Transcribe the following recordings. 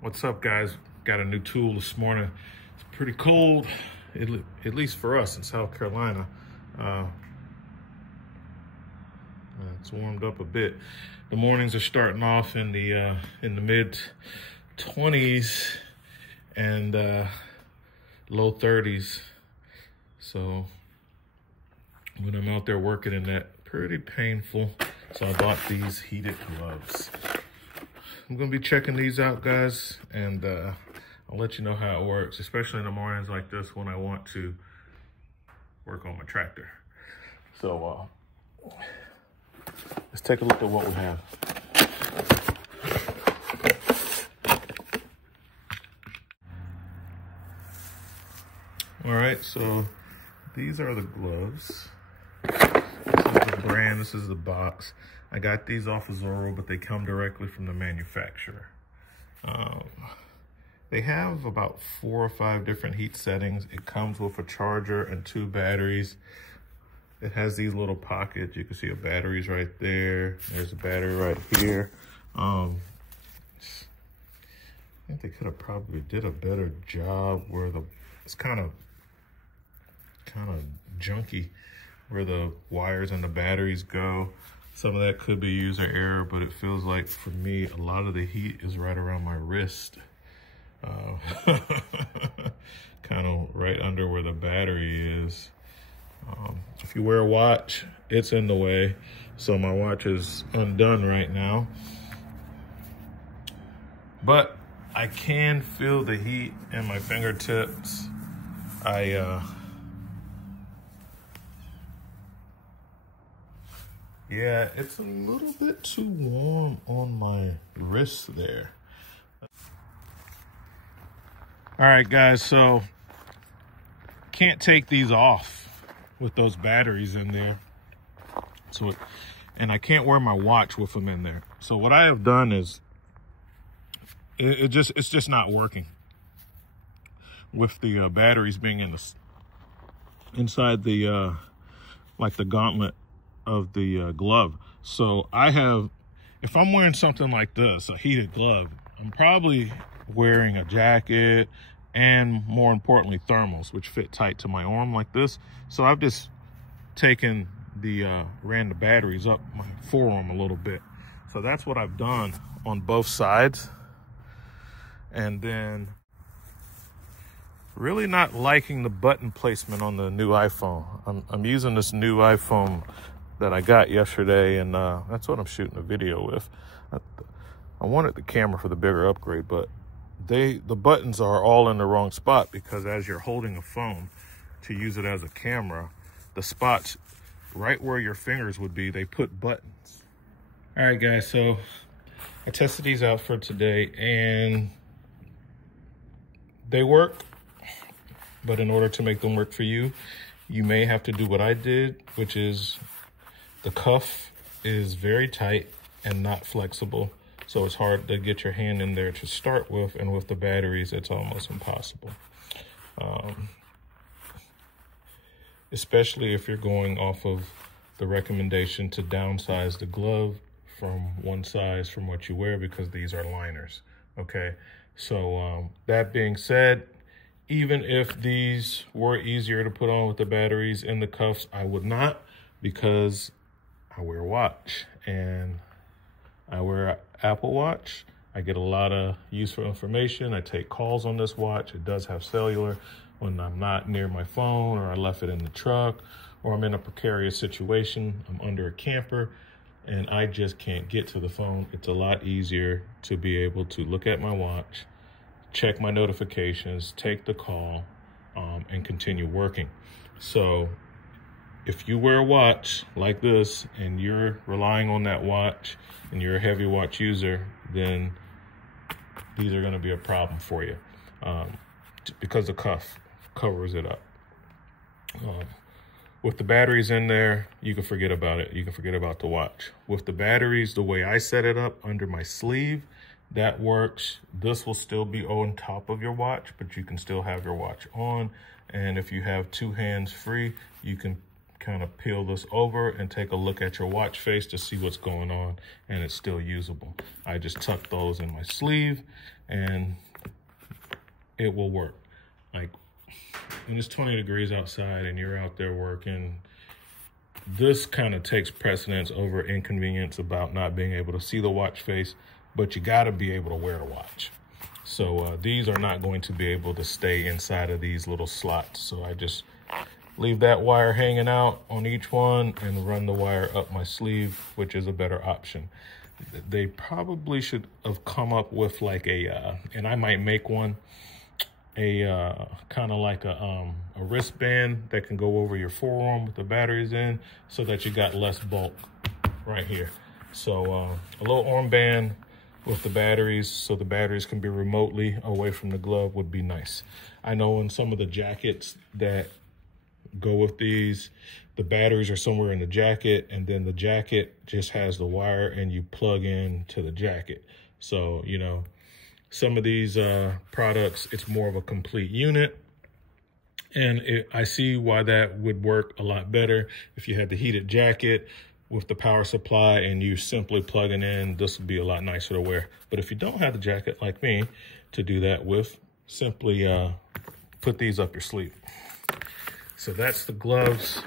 What's up, guys? Got a new tool this morning. It's pretty cold, at least for us in South Carolina. It's warmed up a bit. The mornings are starting off in the mid 20s and low 30s. So when I'm out there working in that, pretty painful. So I bought these heated gloves. I'm gonna be checking these out, guys, and I'll let you know how it works, especially in the mornings like this when I want to work on my tractor. So let's take a look at what we have. All right, so these are the gloves. This is the brand, this is the box. I got these off of Zorro, but they come directly from the manufacturer. They have about 4 or 5 different heat settings. It comes with a charger and 2 batteries. It has these little pockets. You can see a battery's right there. There's a battery right here. I think they could have probably did a better job where it's kind of junky where the wires and the batteries go. Some of that could be user error, but it feels like for me, a lot of the heat is right around my wrist. Kind of right under where the battery is. If you wear a watch, it's in the way. So my watch is undone right now. But I can feel the heat in my fingertips. Yeah, it's a little bit too warm on my wrist there. All right, guys, so can't take these off with those batteries in there. And I can't wear my watch with them in there. So what I have done is, it's just not working with the batteries being inside the like the gauntlet of the glove. So if I'm wearing something like this, a heated glove, I'm probably wearing a jacket and, more importantly, thermals, which fit tight to my arm like this. So I've just taken ran the batteries up my forearm a little bit. So that's what I've done on both sides. And then really not liking the button placement on the new iPhone. I'm using this new iPhone that I got yesterday, and that's what I'm shooting a video with. I wanted the camera for the bigger upgrade, but the buttons are all in the wrong spot, because as you're holding a phone to use it as a camera, the spots right where your fingers would be, they put buttons. All right, guys, so I tested these out for today, and they work, but in order to make them work for you, you may have to do what I did, which is the cuff is very tight and not flexible. So it's hard to get your hand in there to start with, and with the batteries, it's almost impossible. Especially if you're going off of the recommendation to downsize the glove from one size from what you wear, because these are liners, okay? So that being said, even if these were easier to put on with the batteries and the cuffs, I would not, because I wear a watch, and I wear an Apple Watch. I get a lot of useful information. I take calls on this watch. It does have cellular when I'm not near my phone, or I left it in the truck, or I'm in a precarious situation. I'm under a camper and I just can't get to the phone. It's a lot easier to be able to look at my watch, check my notifications, take the call, and continue working. So if you wear a watch like this and you're relying on that watch and you're a heavy watch user, then these are going to be a problem for you, because the cuff covers it up. With the batteries in there, you can forget about it. You can forget about the watch. With the batteries, the way I set it up under my sleeve, that works. This will still be on top of your watch, but you can still have your watch on. And if you have 2 hands free, you can kind of peel this over and take a look at your watch face to see what's going on, and it's still usable. I just tuck those in my sleeve and it will work. Like when it's 20 degrees outside and you're out there working, this kind of takes precedence over inconvenience about not being able to see the watch face, but you got to be able to wear a watch. So these are not going to be able to stay inside of these little slots. So I just leave that wire hanging out on each one and run the wire up my sleeve, which is a better option. They probably should have come up with like a, and I might make one, a kind of like a wristband that can go over your forearm with the batteries in, so that you got less bulk right here. So a little armband with the batteries, so the batteries can be remotely away from the glove, would be nice. I know in some of the jackets that go with these, the batteries are somewhere in the jacket, and then the jacket just has the wire and you plug in to the jacket. So, you know, some of these products, it's more of a complete unit. And I see why that would work a lot better if you had the heated jacket with the power supply and you simply plugging in. This would be a lot nicer to wear. But if you don't have the jacket like me to do that with, simply put these up your sleeve. So that's the gloves.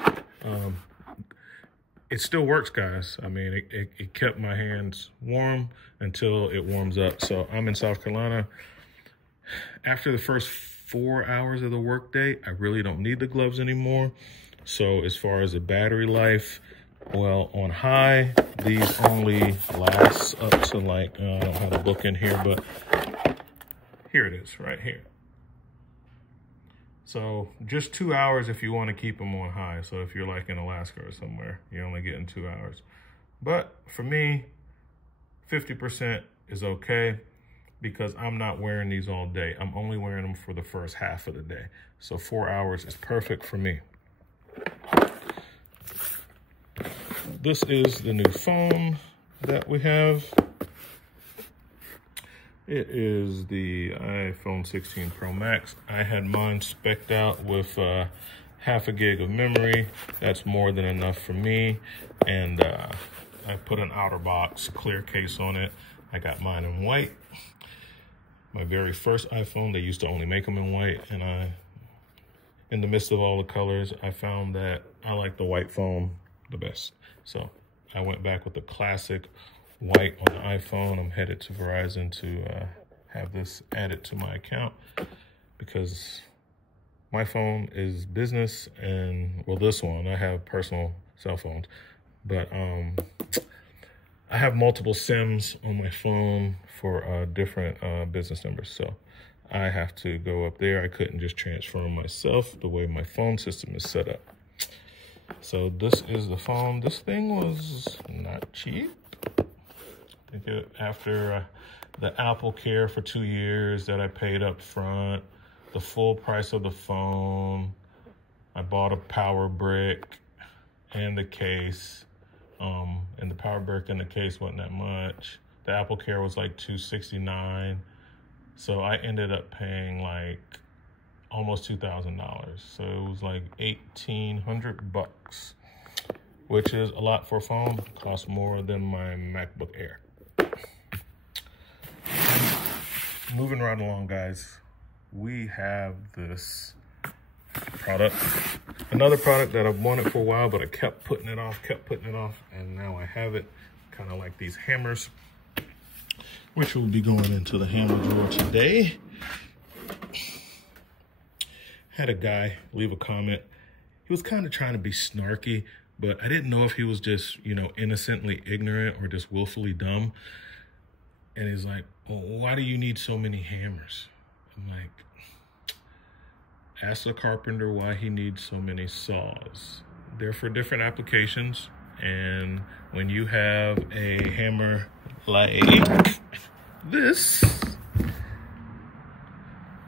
It still works, guys. I mean, it kept my hands warm until it warms up. So I'm in South Carolina. After the first 4 hours of the workday, I really don't need the gloves anymore. So as far as the battery life, well, on high, these only last up to like, I don't have a book in here, but here it is right here. So just 2 hours if you want to keep them on high. So if you're like in Alaska or somewhere, you're only getting 2 hours. But for me, 50% is okay because I'm not wearing these all day. I'm only wearing them for the first half of the day. So 4 hours is perfect for me. This is the new phone that we have. It is the iPhone 16 Pro Max. I had mine spec'd out with half a gig of memory. That's more than enough for me. And I put an outer box clear case on it. I got mine in white. My very first iPhone, they used to only make them in white. And in the midst of all the colors, I found that I like the white phone the best. So I went back with the classic white on the iPhone. I'm headed to Verizon to have this added to my account because my phone is business, and well, this one, I have personal cell phones, but I have multiple SIMs on my phone for different business numbers. So I have to go up there. I couldn't just transfer them myself the way my phone system is set up. So this is the phone. This thing was not cheap. I think after the Apple Care for 2 years that I paid up front, the full price of the phone, I bought a power brick and the case. And the power brick and the case wasn't that much. The Apple Care was like $269. So I ended up paying like almost $2,000. So it was like 1,800 bucks, which is a lot for a phone. Costs more than my MacBook Air. Moving right along, guys, we have this product. Another product that I've wanted for a while, but I kept putting it off, and now I have it. Kind of like these hammers, which will be going into the hammer drawer today. Had a guy leave a comment. He was kind of trying to be snarky, but I didn't know if he was just, you know, innocently ignorant or just willfully dumb. And he's like, well, why do you need so many hammers? I'm like, ask the carpenter why he needs so many saws. They're for different applications. And when you have a hammer like this,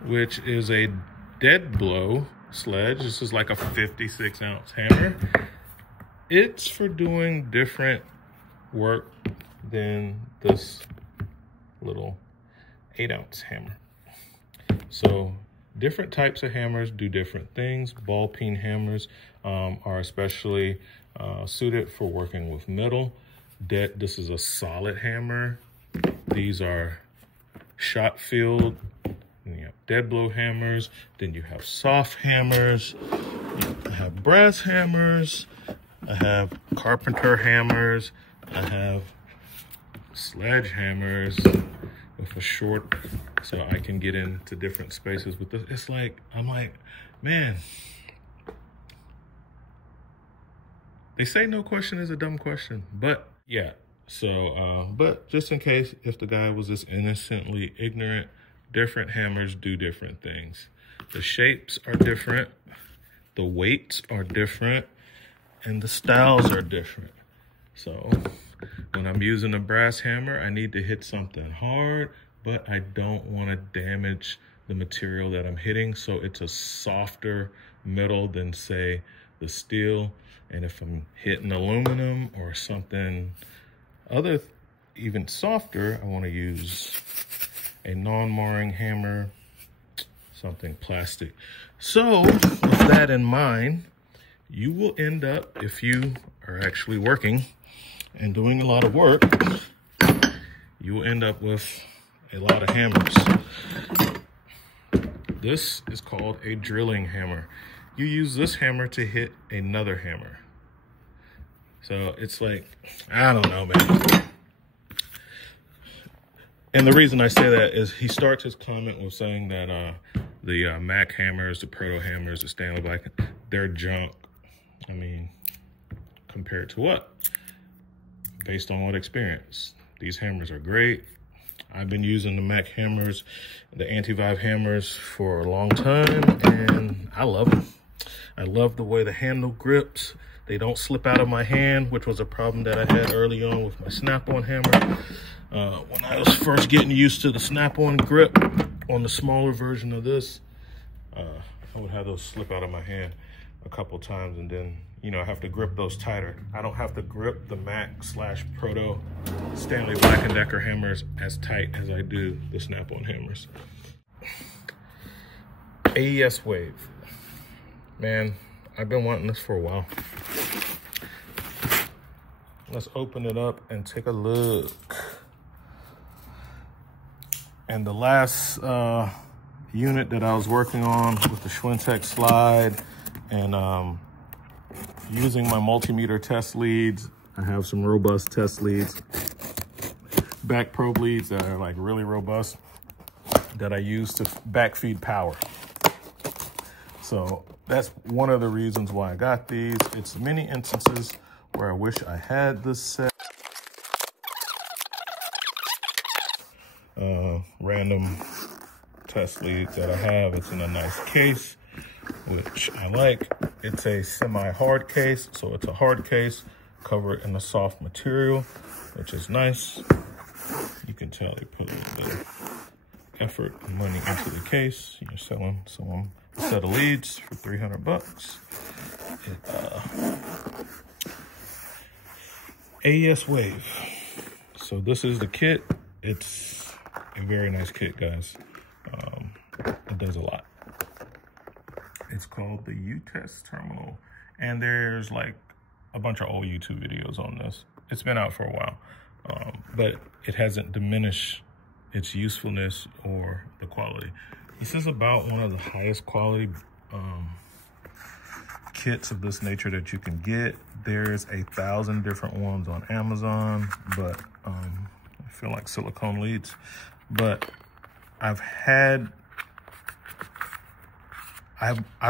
which is a dead blow sledge, this is like a 56-ounce hammer. It's for doing different work than this little 8-ounce hammer. So different types of hammers do different things. Ball peen hammers are especially suited for working with metal. This is a solid hammer. These are shot field. And you have dead blow hammers. Then you have soft hammers. I have brass hammers. I have carpenter hammers. I have sledgehammers with a short, so I can get into different spaces with this. It's like, I'm like, man, they say no question is a dumb question, but yeah. So, but just in case, if the guy was just innocently ignorant, different hammers do different things. The shapes are different, the weights are different, and the styles are different. So when I'm using a brass hammer, I need to hit something hard, but I don't want to damage the material that I'm hitting. So it's a softer metal than, say, the steel. And if I'm hitting aluminum or something other, even softer, I want to use a non-marring hammer, something plastic. So with that in mind, you will end up, if you are actually working and doing a lot of work, you will end up with a lot of hammers. This is called a drilling hammer. You use this hammer to hit another hammer. So it's like, I don't know, man. And the reason I say that is he starts his comment with saying that the Mac hammers, the Proto hammers, the Stanley Black, they're junk. I mean, compared to what? Based on what experience? These hammers are great. I've been using the Mac hammers, the anti-vibe hammers for a long time, and I love them. I love the way the handle grips. They don't slip out of my hand, which was a problem that I had early on with my snap-on hammer. When I was first getting used to the snap-on grip on the smaller version of this, I would have those slip out of my hand a couple times, and then, you know, I have to grip those tighter. I don't have to grip the Mac/Proto Stanley Black & Decker hammers as tight as I do the snap-on hammers. AES Wave. Man, I've been wanting this for a while. Let's open it up and take a look. And the last unit that I was working on with the Schwintek slide and using my multimeter test leads, I have some robust test leads, back probe leads that are like really robust that I use to backfeed power. So that's one of the reasons why I got these. It's many instances where I wish I had this set. Random test leads that I have. It's in a nice case, which I like. It's a semi-hard case, so it's a hard case covered in a soft material, which is nice. You can tell they put a little bit of effort and money into the case. You're selling someone a set of leads for 300 bucks. AES Wave. So this is the kit. It's a very nice kit, guys. It does a lot. It's called the U-Test Terminal. And there's like a bunch of old YouTube videos on this. It's been out for a while, but it hasn't diminished its usefulness or the quality. This is about one of the highest quality kits of this nature that you can get. There's 1,000 different ones on Amazon, but I feel like silicone leads. But I've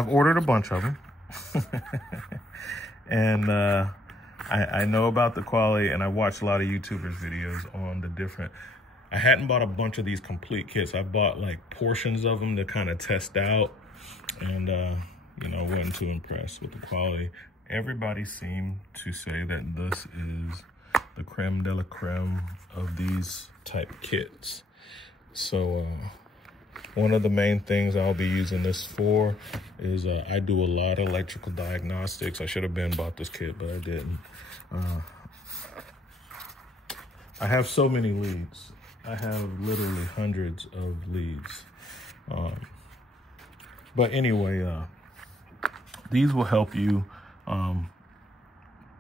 ordered a bunch of them. And I know about the quality, and I watched a lot of YouTubers videos on the different. I hadn't bought a bunch of these complete kits. I bought like portions of them to kind of test out, and you know, wasn't too impressed with the quality. Everybody seemed to say that this is the creme de la creme of these type kits. So one of the main things I'll be using this for is I do a lot of electrical diagnostics. I should have been bought this kit, but I didn't. I have so many leads. I have literally hundreds of leads. But anyway, these will help you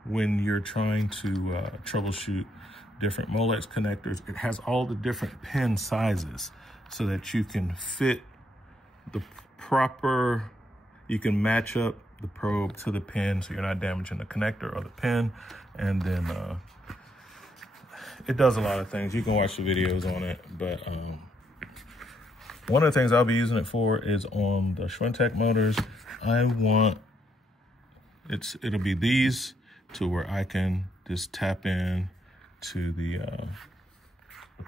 when you're trying to troubleshoot different Molex connectors. It has all the different pin sizes so that you can fit the proper, you can match up the probe to the pin so you're not damaging the connector or the pin. And then it does a lot of things. You can watch the videos on it, but one of the things I'll be using it for is on the Schwintek motors. It'll be these to where I can just tap in to the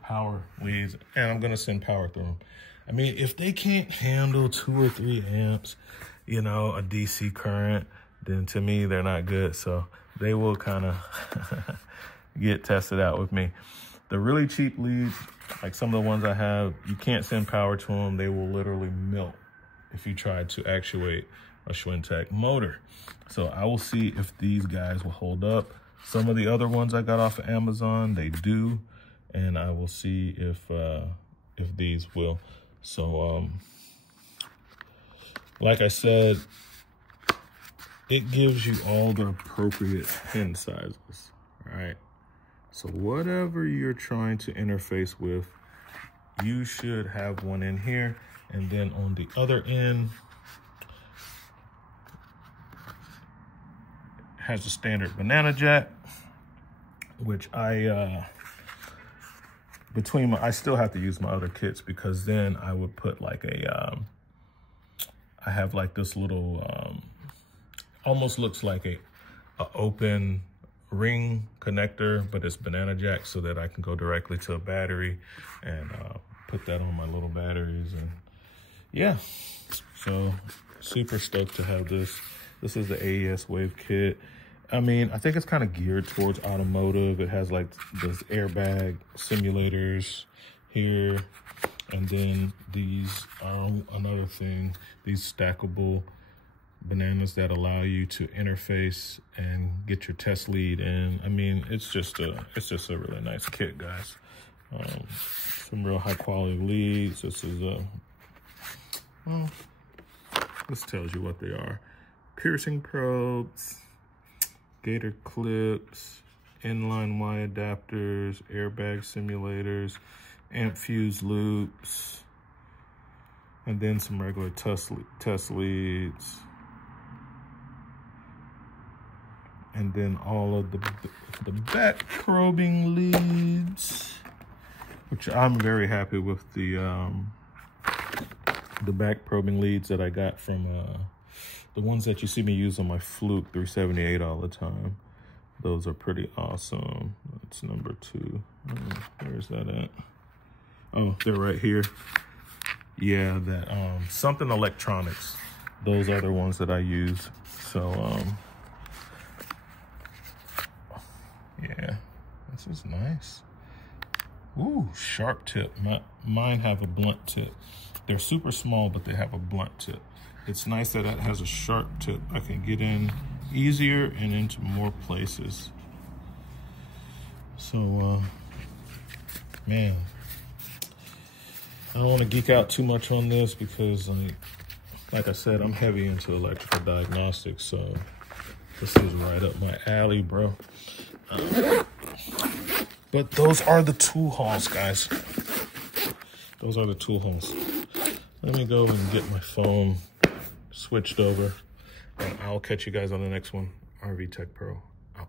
power leads, and I'm gonna send power through them. I mean, if they can't handle 2 or 3 amps, you know, a DC current, then to me, they're not good. So they will kind of get tested out with me. The really cheap leads, like some of the ones I have, you can't send power to them. They will literally melt if you try to actuate a Schwintek motor. So I will see if these guys will hold up. Some of the other ones I got off of Amazon, they do, and I will see if these will. So like I said, it gives you all the appropriate pin sizes, right? So whatever you're trying to interface with, you should have one in here. And then on the other end, has a standard banana jack, which I still have to use my other kits, because then I would put like a, I have like this little, almost looks like a open ring connector, but it's banana jack, so that I can go directly to a battery and put that on my little batteries. And yeah, so super stoked to have this. This is the AES Wave kit. I mean, I think it's kind of geared towards automotive. It has like those airbag simulators here. And then these are another thing, these stackable bananas that allow you to interface and get your test lead in. I mean, it's just a really nice kit, guys. Some real high quality leads. This is well, this tells you what they are. Piercing probes, gator clips, inline Y adapters, airbag simulators, amp fuse loops, and then some regular test leads. And then all of the back probing leads, which I'm very happy with the back probing leads that I got from the ones that you see me use on my Fluke 378 all the time. Those are pretty awesome. That's number 2. Where's that at? Oh, they're right here. Yeah, that something electronics. Those are the ones that I use. So yeah, this is nice. Ooh, sharp tip. Mine have a blunt tip. They're super small, but they have a blunt tip. It's nice that it has a sharp tip. I can get in easier and into more places. So, man, I don't want to geek out too much on this because, like I said, I'm heavy into electrical diagnostics, so this is right up my alley, bro. But those are the tool hauls, guys. Those are the tool hauls. Let me go and get my phone switched over, and I'll catch you guys on the next one. RV Tech Pro out.